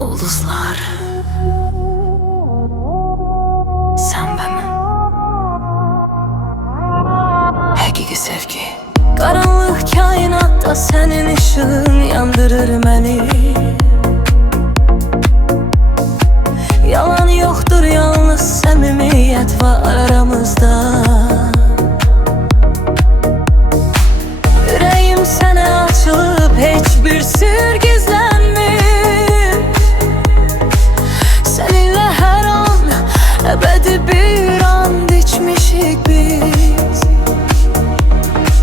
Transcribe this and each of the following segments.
Ulduzlar, sen benim hakiki sevgi. Karanlık kainatta senin ışığın yandırır beni. Yalan yoktur, yalnız samimiyet var aramızda. Yüreğim sana açılıp hiçbir sır gizlenmiş. Seninle her an ebedi bir an içmişik biz.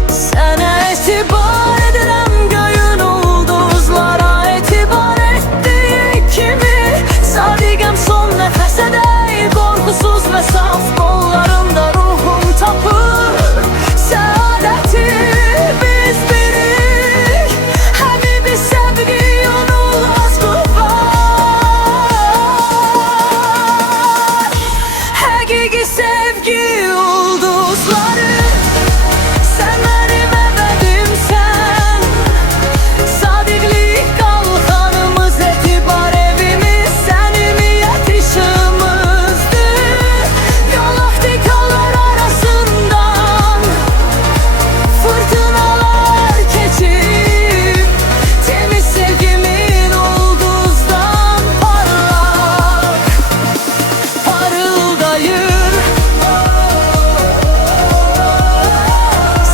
Sana etibar ederim, göğün ulduzlara etibar ettiği kimi. Sadigem son nefese dey, korkusuz ve saf kollarında ruhum tapır. Saadeti biz birik, habibi sevgi unulmaz bu var. Hakiki sevgi ulduzları, sen benim ebedimsen. Sadıklık kalkanımız, etibar evimiz, samimiyet ışığımızdır. Galaktikalar arasından fırtınalar geçip temiz sevgimin ulduzdan parlak parıldayır.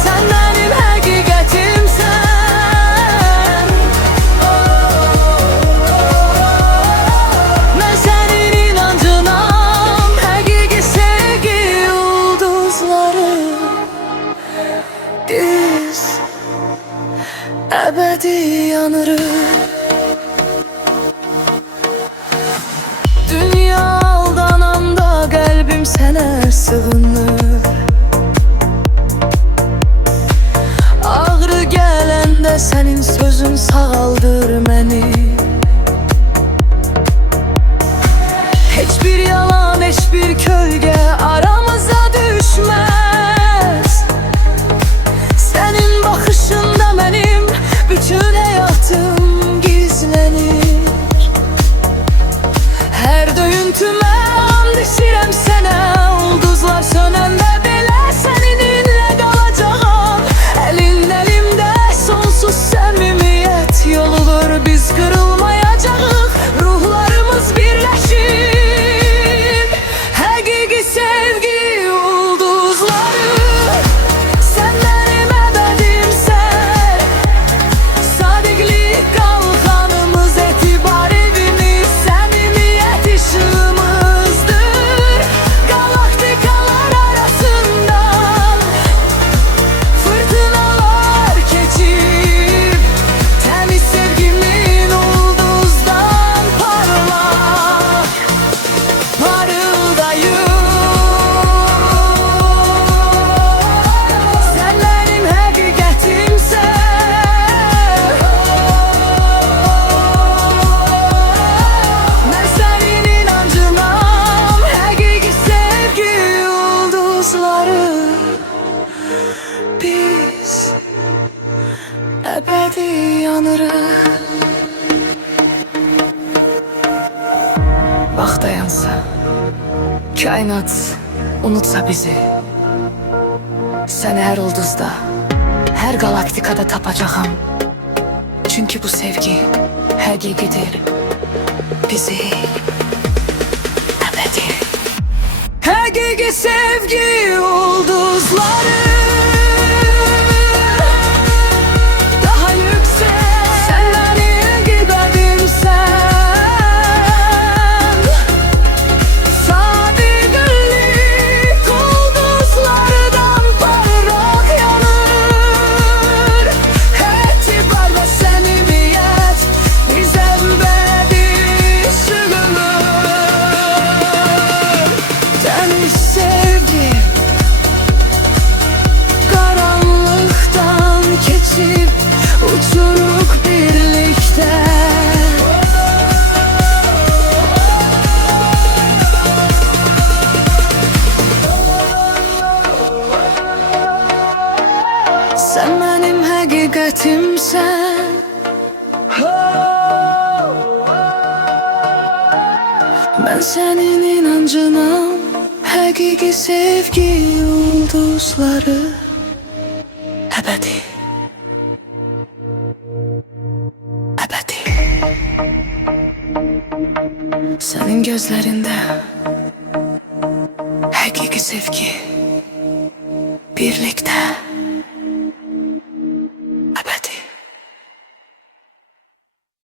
Sen benim hakikatimsen. Ben senin inancınam, hakiki sevgi ulduzları. Biz ebedi yanırız. Dünya aldananda kalbim sana sığınır. Ağrı gelende senin sözün sağaldır beni. Hiçbir yalan, hiçbir kölge aramıza düşmez. Senin bakışında benim bütün hayatım gizlenir. Her döyüntüme and içirem sana, ulduzlar sönende bile seninle kalacağım. Elin elimde sonsuz samimiyet yoludur, biz kırılmayacağız, ruhlarımız birleşir. Hakiki sevgi ulduzları, sen benim ebedimsen. Sadıklık kalkanımız, etibar evimiz, samimiyet ışığımızdır. Galaktikalar arasından fırtınalar geçip temiz sevgimin ulduzdan parlak parıldayır. Sen benim hakikatimsen. Ben senin inancınam, hakiki sevgi ulduzları. Biz ebedi yanırız. Vaxt dayansa, kainat unutsa bizi, səni hər ulduzda, hər galaktikada tapacağım. Çünkü bu sevgi hakikidir, bizi ebedi. Hakiki sevgi ulduzları. Daha yüksek, sen benim gibedimsen. Sadıklık ulduzlardan parlak yanır. Etibar ve samimiyet biz ebedi sığınır. Temiz sevgi Ben senin inancına, hakiki sevgi yıldızları ebedi, ebedi. Senin gözlerinde hakiki sevgi birlikte.